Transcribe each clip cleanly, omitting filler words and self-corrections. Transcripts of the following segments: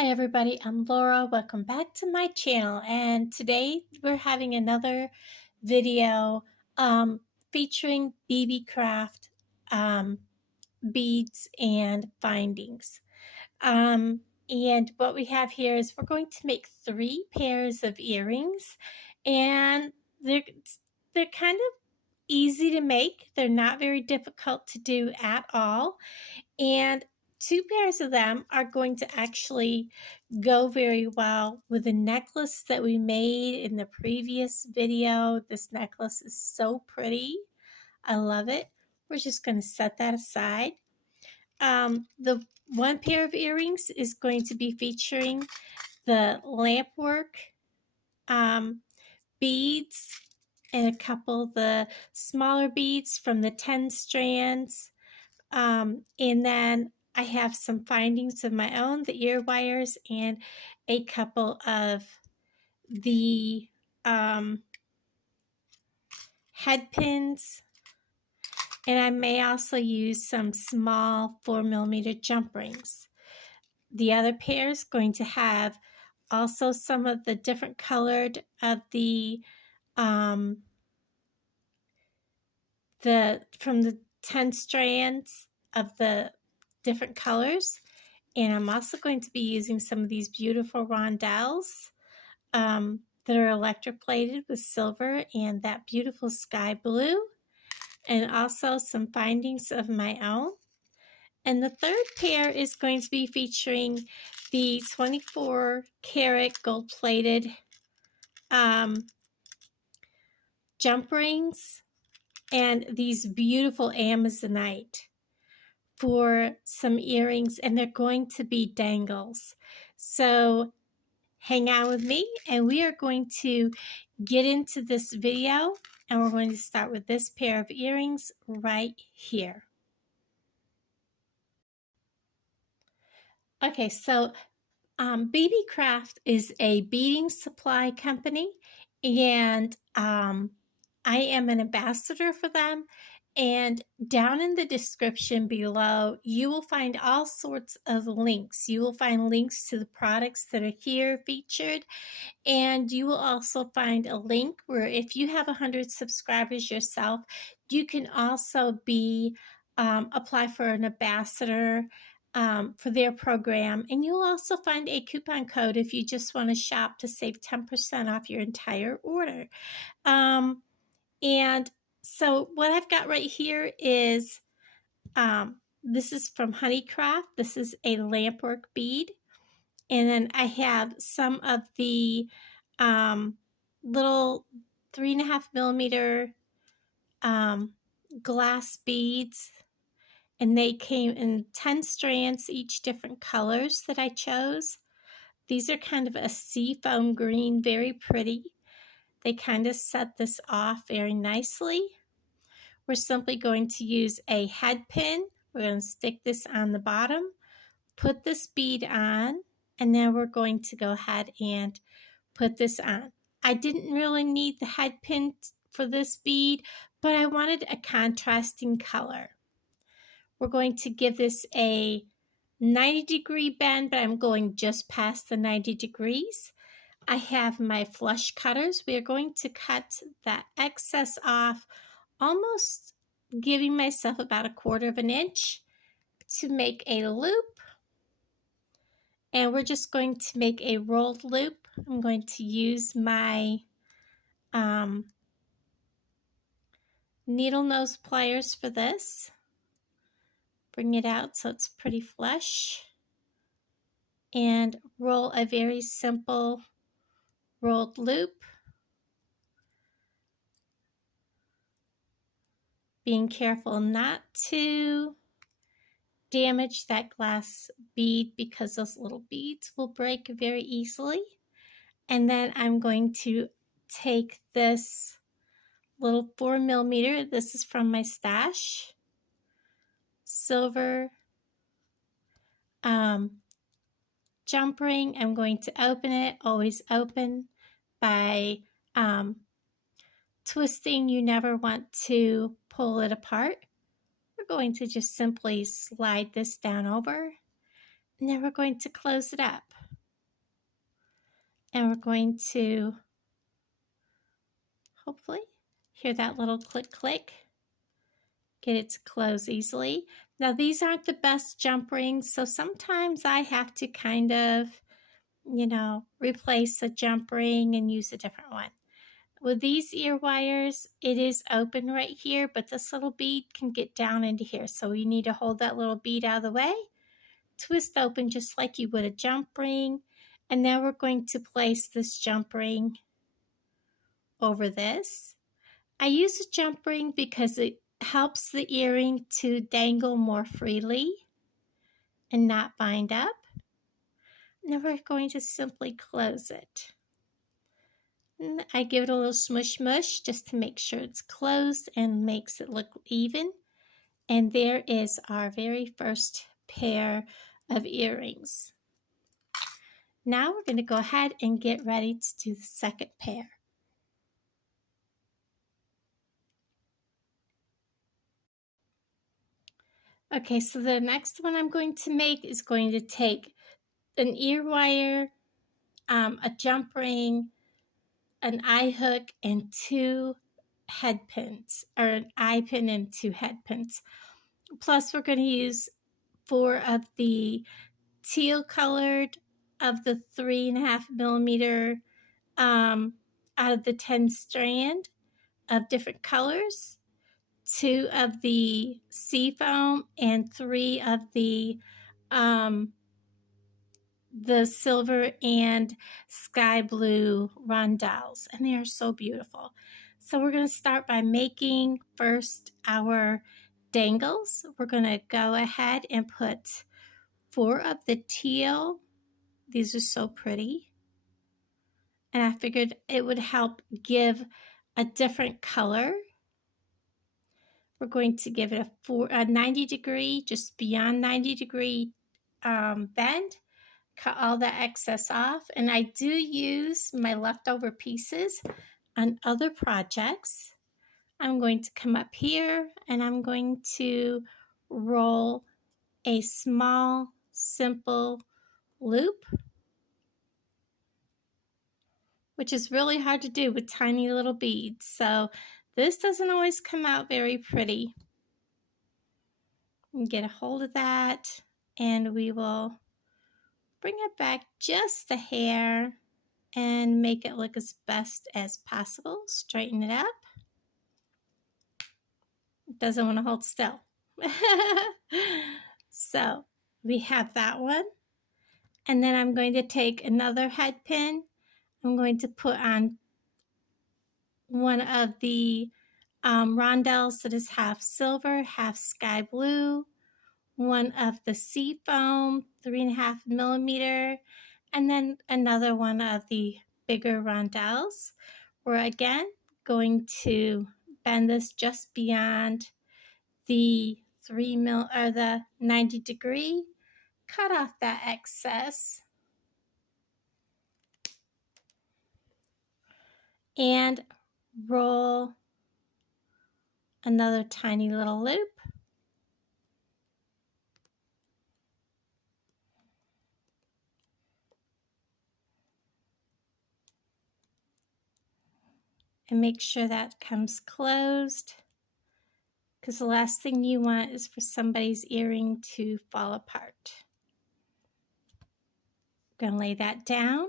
Hi everybody, I'm Laura. Welcome back to my channel, and today we're having another video featuring Beebeecraft beads and findings. And what we have here is we're going to make 3 pairs of earrings, and they're kind of easy to make. They're not very difficult to do at all, and 2 pairs of them are going to actually go very well with the necklace that we made in the previous video. This necklace is so pretty. I love it. We're just going to set that aside. The one pair of earrings is going to be featuring the Lampwork beads and a couple of the smaller beads from the 10 strands. And then I have some findings of my own, the ear wires, and a couple of the head pins. And I may also use some small 4mm jump rings. The other pair is going to have also some of the different colored of the from the 10 strands of the different colors. And I'm also going to be using some of these beautiful rondelles that are electroplated with silver and that beautiful sky blue, and also some findings of my own. And the third pair is going to be featuring the 24 karat gold plated jump rings and these beautiful Amazonite for some earrings, and they're going to be dangles. So hang out with me, and we are going to get into this video, and we're going to start with this pair of earrings right here. Okay, so Beebeecraft is a beading supply company, and I am an ambassador for them. And down in the description below, you will find all sorts of links. You will find links to the products that are here featured. And you will also find a link where if you have 100 subscribers yourself, you can also be apply for an ambassador for their program. And you'll also find a coupon code if you just want to shop to save 10% off your entire order. And so what I've got right here is, this is from HoneyCraft. This is a Lampwork bead. And then I have some of the little 3.5mm glass beads. And they came in 10 strands, each different colors that I chose. These are kind of a seafoam green, very pretty. They kind of set this off very nicely. We're simply going to use a head pin. We're going to stick this on the bottom, put this bead on, and then we're going to go ahead and put this on. I didn't really need the head pin for this bead, but I wanted a contrasting color. We're going to give this a 90-degree bend, but I'm going just past the 90 degrees. I have my flush cutters. We are going to cut that excess off, almost giving myself about 1/4 of an inch to make a loop. And we're just going to make a rolled loop. I'm going to use my needle nose pliers for this. Bring it out so it's pretty flush. And roll a very simple rolled loop. Being careful not to damage that glass bead because those little beads will break very easily. And then I'm going to take this little 4mm, this is from my stash, silver jump ring. I'm going to open it, always open by twisting. You never want to pull it apart. We're going to just simply slide this down over, and then we're going to close it up. And we're going to hopefully hear that little click click. Get it to close easily. Now these aren't the best jump rings, so sometimes I have to kind of, replace a jump ring and use a different one. With these ear wires, it is open right here, but this little bead can get down into here. So you need to hold that little bead out of the way, twist open just like you would a jump ring. And now we're going to place this jump ring over this. I use a jump ring because it helps the earring to dangle more freely and not bind up. Now we're going to simply close it. And I give it a little smush mush just to make sure it's closed and makes it look even. And there is our very first pair of earrings. Now we're going to go ahead and get ready to do the second pair. Okay, so the next one I'm going to make is going to take an ear wire, a jump ring, an eye hook, and 2 head pins, or an eye pin and 2 head pins. Plus we're going to use 4 of the teal colored of the 3.5 millimeter out of the 10 strand of different colors, 2 of the seafoam, and 3 of the silver and sky blue rondelles, and they are so beautiful. So we're going to start by making first our dangles. We're going to go ahead and put 4 of the teal. These are so pretty, and I figured it would help give a different color. We're going to give it a 90 degree, just beyond 90 degree bend. Cut all the excess off, and I do use my leftover pieces on other projects. I'm going to come up here and I'm going to roll a small, simple loop, which is really hard to do with tiny little beads. So this doesn't always come out very pretty. Get a hold of that, and we will bring it back just a hair and make it look as best as possible. Straighten it up. It doesn't want to hold still. So we have that one. And then I'm going to take another head pin. I'm going to put on one of the rondelles that is half silver, half sky blue, one of the seafoam, 3.5 millimeter, and then another one of the bigger rondelles. We're again going to bend this just beyond the 90 degree, cut off that excess, and roll another tiny little loop. And make sure that comes closed, because the last thing you want is for somebody's earring to fall apart. I'm going to lay that down.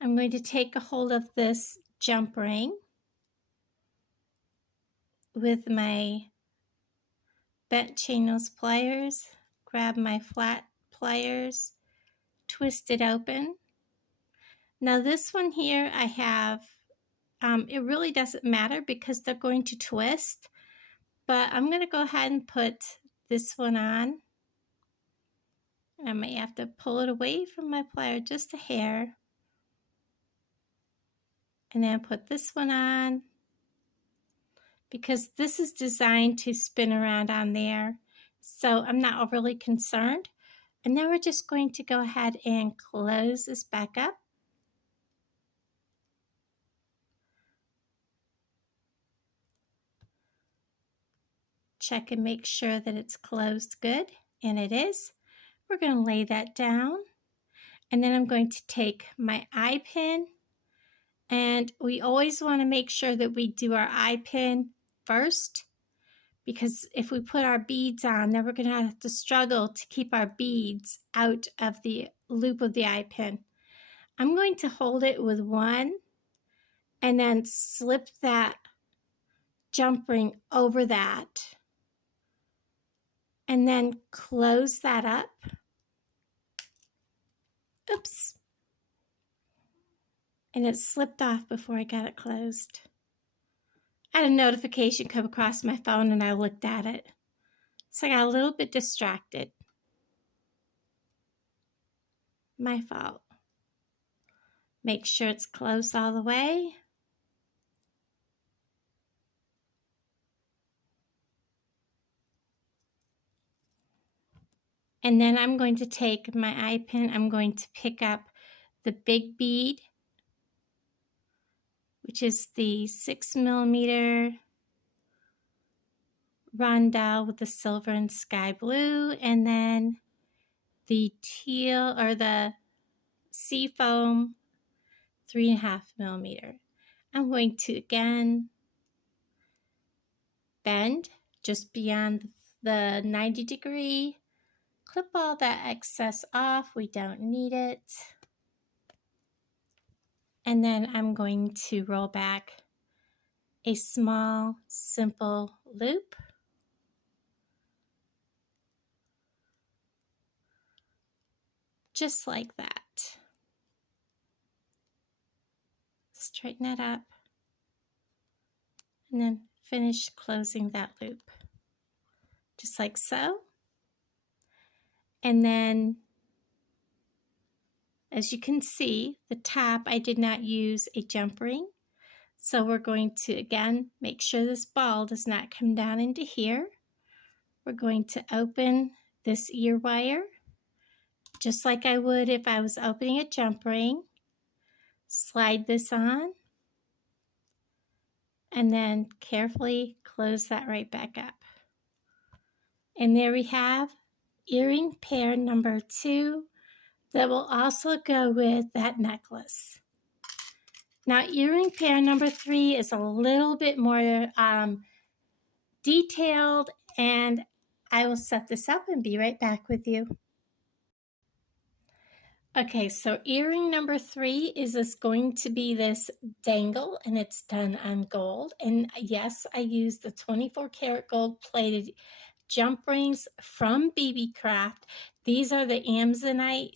I'm going to take a hold of this jump ring with my bent chain nose pliers, grab my flat pliers, twist it open. Now this one here I have, it really doesn't matter because they're going to twist, but I'm going to go ahead and put this one on. I may have to pull it away from my plier just a hair, and then put this one on, because this is designed to spin around on there, so I'm not overly concerned. And now we're just going to go ahead and close this back up. Check and make sure that it's closed good, and it is. We're going to lay that down, And then I'm going to take my eye pin, and we always want to make sure that we do our eye pin first, because if we put our beads on, then we're going to have to struggle to keep our beads out of the loop of the eye pin. I'm going to hold it with one and then slip that jump ring over that and then close that up. Oops. And it slipped off before I got it closed. I had a notification come across my phone and I looked at it. So I got a little bit distracted. My fault. Make sure it's closed all the way. And then I'm going to take my eye pin, I'm going to pick up the big bead, which is the 6mm Rondelle with the silver and sky blue, and then the teal or the seafoam 3.5mm. I'm going to again bend just beyond the 90-degree, clip all that excess off, we don't need it. And then I'm going to roll back a small, simple loop. Just like that. Straighten it up. And then finish closing that loop. Just like so. And then, as you can see, the top, I did not use a jump ring. So we're going to, again, make sure this ball does not come down into here. We're going to open this ear wire, just like I would if I was opening a jump ring. Slide this on, and then carefully close that right back up. And there we have earring pair number 2 that will also go with that necklace. Now earring pair number 3 is a little bit more detailed, and I will set this up and be right back with you. Okay, so earring number 3 is going to be this dangle, and it's done on gold. And yes, I used the 24 karat gold plated jump rings from Beebeecraft. These are the Amazonite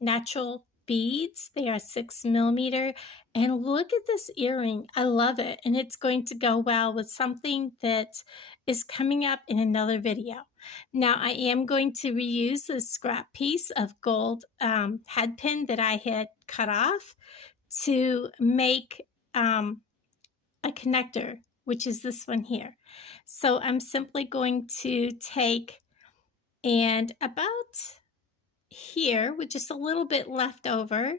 natural beads. They are 6mm. And look at this earring. I love it. And it's going to go well with something that is coming up in another video. Now I am going to reuse this scrap piece of gold head pin that I had cut off to make a connector, which is this one here. So I'm simply going to take, and about here with just a little bit left over,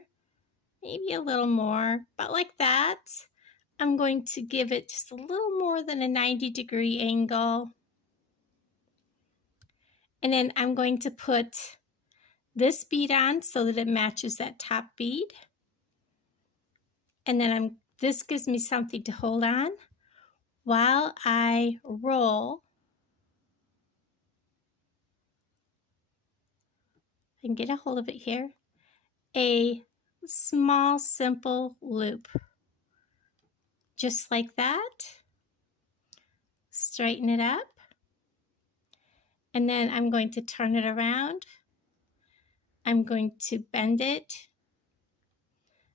maybe a little more, but like that, I'm going to give it just a little more than a 90-degree angle. And then I'm going to put this bead on so that it matches that top bead. And then this gives me something to hold on while I roll. I can get a hold of it here. A small, simple loop. Just like that. Straighten it up. And then I'm going to turn it around. I'm going to bend it.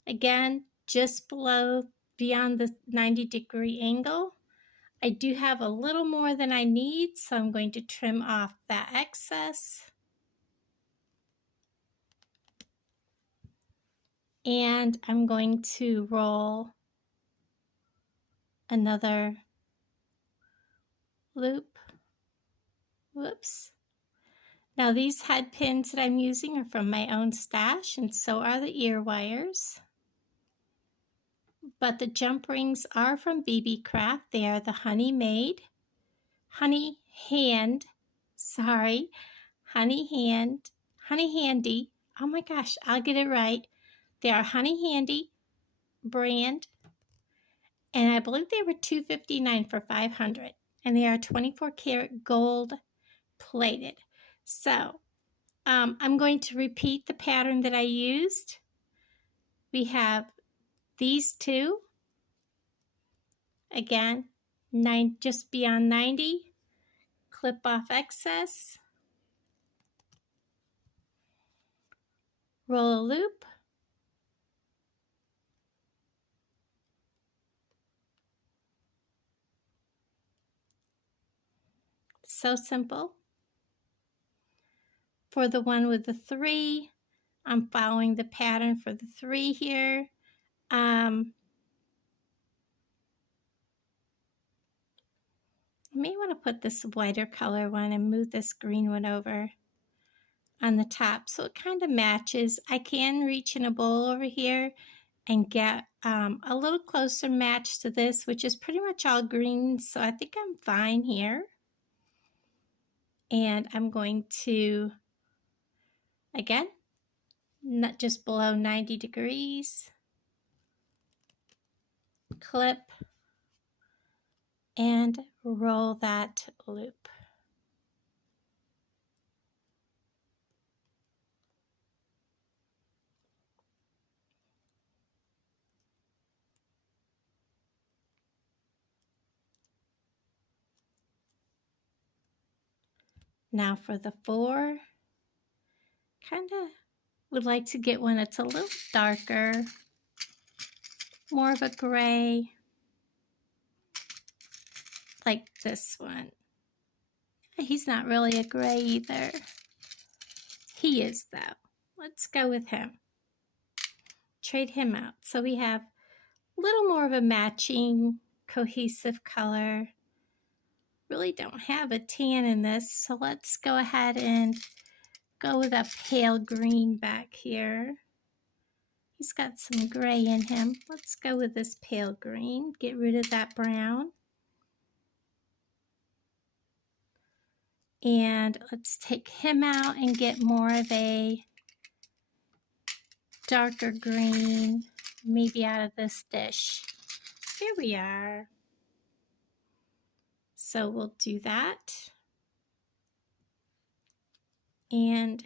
Again, just below, beyond the 90-degree angle. I do have a little more than I need, so I'm going to trim off that excess. And I'm going to roll another loop. Whoops. Now these head pins that I'm using are from my own stash, and so are the ear wires. But the jump rings are from Beebeecraft. They are the HoneyHandy oh my gosh, I'll get it right. They are HoneyHandy Brand, and I believe they were $2.59 for 500, and they are 24 karat gold plated. So I'm going to repeat the pattern that I used. We have these two, again, just beyond 90, clip off excess, roll a loop, so simple. For the one with the 3, I'm following the pattern for the 3 here. I may want to put this whiter color one and move this green one over on the top so it kind of matches. I can reach in a bowl over here and get a little closer match to this, which is pretty much all green, so I think I'm fine here. And I'm going to, again, not just below 90 degrees, clip, and roll that loop. Now for the 4, kind of would like to get one that's a little darker, more of a gray, like this one. He's not really a gray either. He is though. Let's go with him. Trade him out. So we have a little more of a matching, cohesive color. Really don't have a tan in this, so let's go ahead and go with a pale green back here. He's got some gray in him. Let's go with this pale green. Get rid of that brown. And let's take him out and get more of a darker green, maybe out of this dish. Here we are. So we'll do that. And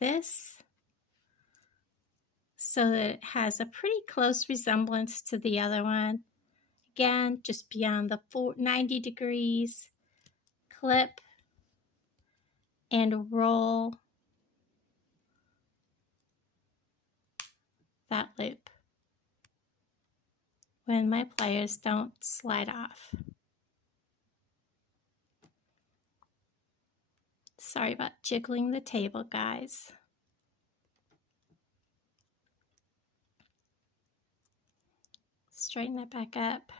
this, so that it has a pretty close resemblance to the other one. Again, just beyond the 90 degrees, clip, and roll that loop when my pliers don't slide off. Sorry about jiggling the table, guys. Straighten that back up.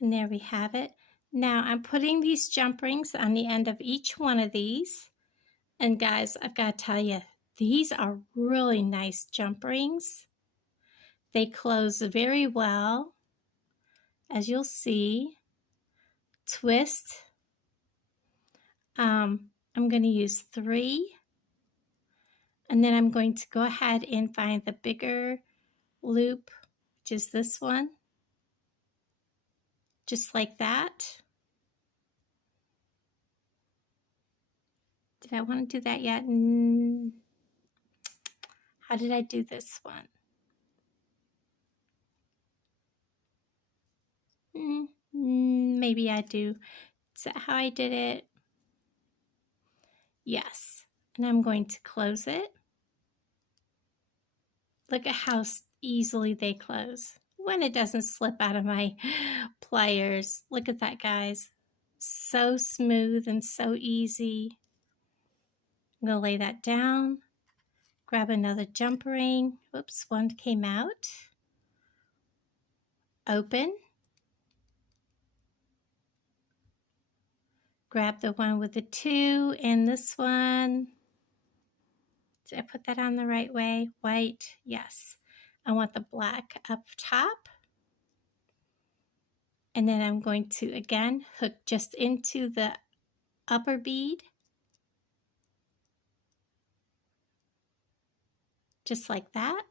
And there we have it. Now I'm putting these jump rings on the end of each one of these. And guys, I've got to tell you, these are really nice jump rings. They close very well, as you'll see. Twist. I'm going to use 3. And then I'm going to go ahead and find the bigger loop, which is this one. Just like that. Did I want to do that yet? How did I do this one? Maybe I do. Is that how I did it? Yes. And I'm going to close it. Look at how easily they close when it doesn't slip out of my pliers. Look at that, guys. So smooth and so easy. I'm going to lay that down. Grab another jump ring. Whoops, one came out. Open. Grab the one with the 2 and this one. Did I put that on the right way? White, yes. I want the black up top. And then I'm going to, again, hook just into the upper bead, just like that.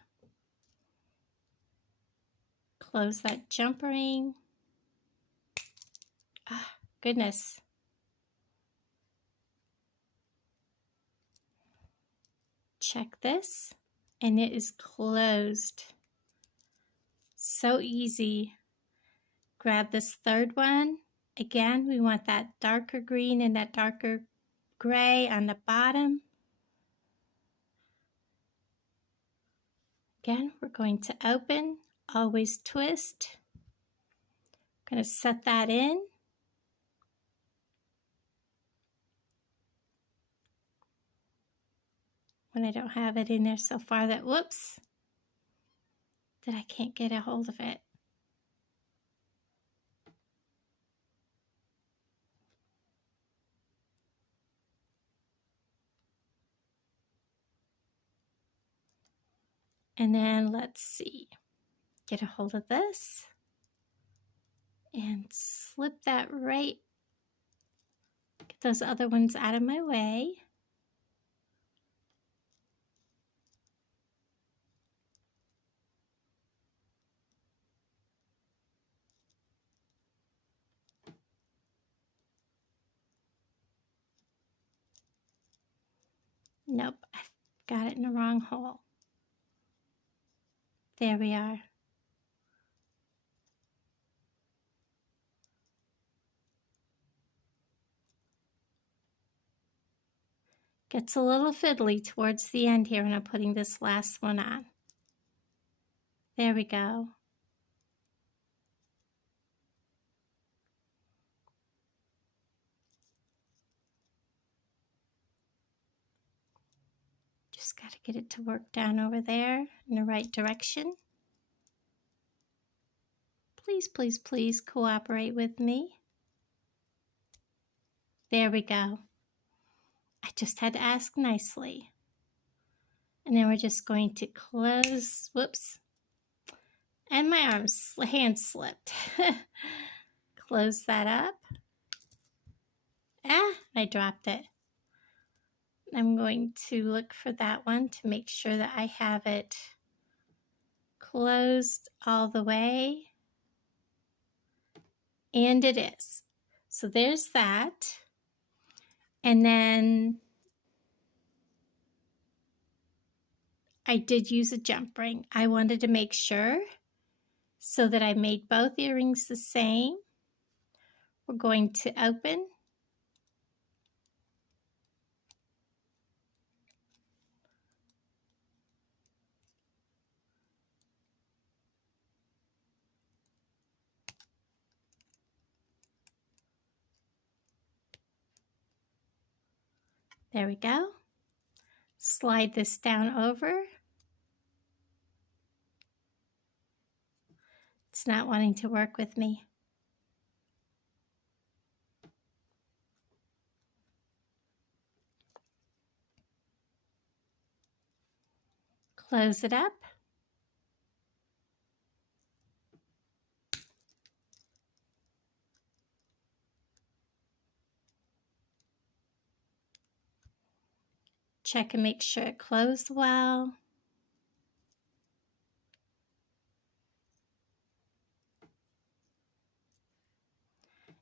Close that jump ring. Ah, goodness. Check this, and it is closed. So easy. Grab this third one. Again, we want that darker green and that darker gray on the bottom. Again, we're going to open, always twist. I'm going to set that in. When I don't have it in there so far that, whoops, that I can't get a hold of it. And then let's see, get a hold of this and slip that right, get those other ones out of my way. Nope, I got it in the wrong hole. There we are. Gets a little fiddly towards the end here when I'm putting this last one on. There we go. Just got to get it to work down over there in the right direction. Please, please, please cooperate with me. There we go. I just had to ask nicely. And then we're just going to close, whoops, and my hand slipped. Close that up. Ah, I dropped it. I'm going to look for that one to make sure that I have it closed all the way. And it is. So there's that. And then I did use a jump ring. I wanted to make sure so that I made both earrings the same. We're going to open. There we go. Slide this down over. It's not wanting to work with me. Close it up. Check and make sure it closed well.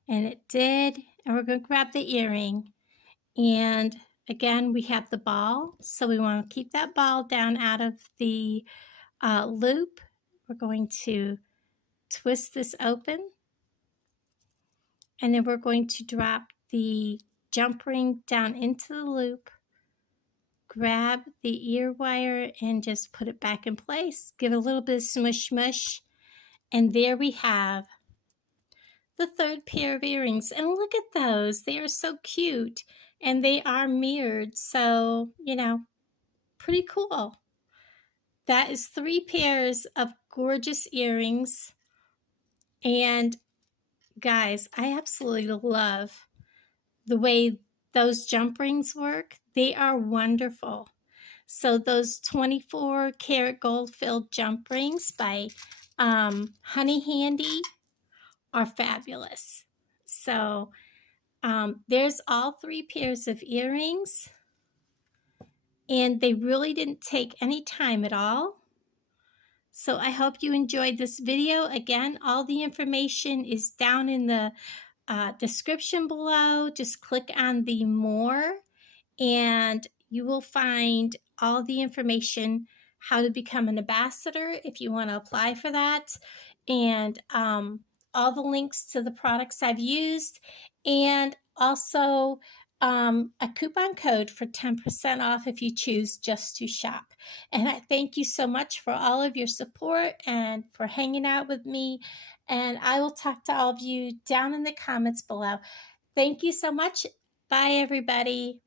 And it did. And we're going to grab the earring. And again, we have the ball. So we want to keep that ball down out of the loop. We're going to twist this open. And then we're going to drop the jump ring down into the loop. Grab the ear wire and just put it back in place. Give it a little bit of smush smush. And there we have the third pair of earrings. And look at those. They are so cute. And they are mirrored. So, you know, pretty cool. That is 3 pairs of gorgeous earrings. And guys, I absolutely love the way those jump rings work. They are wonderful. So those 24 karat gold filled jump rings by HoneyHandy are fabulous. So there's all 3 pairs of earrings, and they really didn't take any time at all. So I hope you enjoyed this video. Again, all the information is down in the description below. Just click on the more, and you will find all the information how to become an ambassador if you want to apply for that, and all the links to the products I've used, and also a coupon code for 10% off if you choose just to shop. And I thank you so much for all of your support and for hanging out with me, and I will talk to all of you down in the comments below. Thank you so much. Bye, everybody.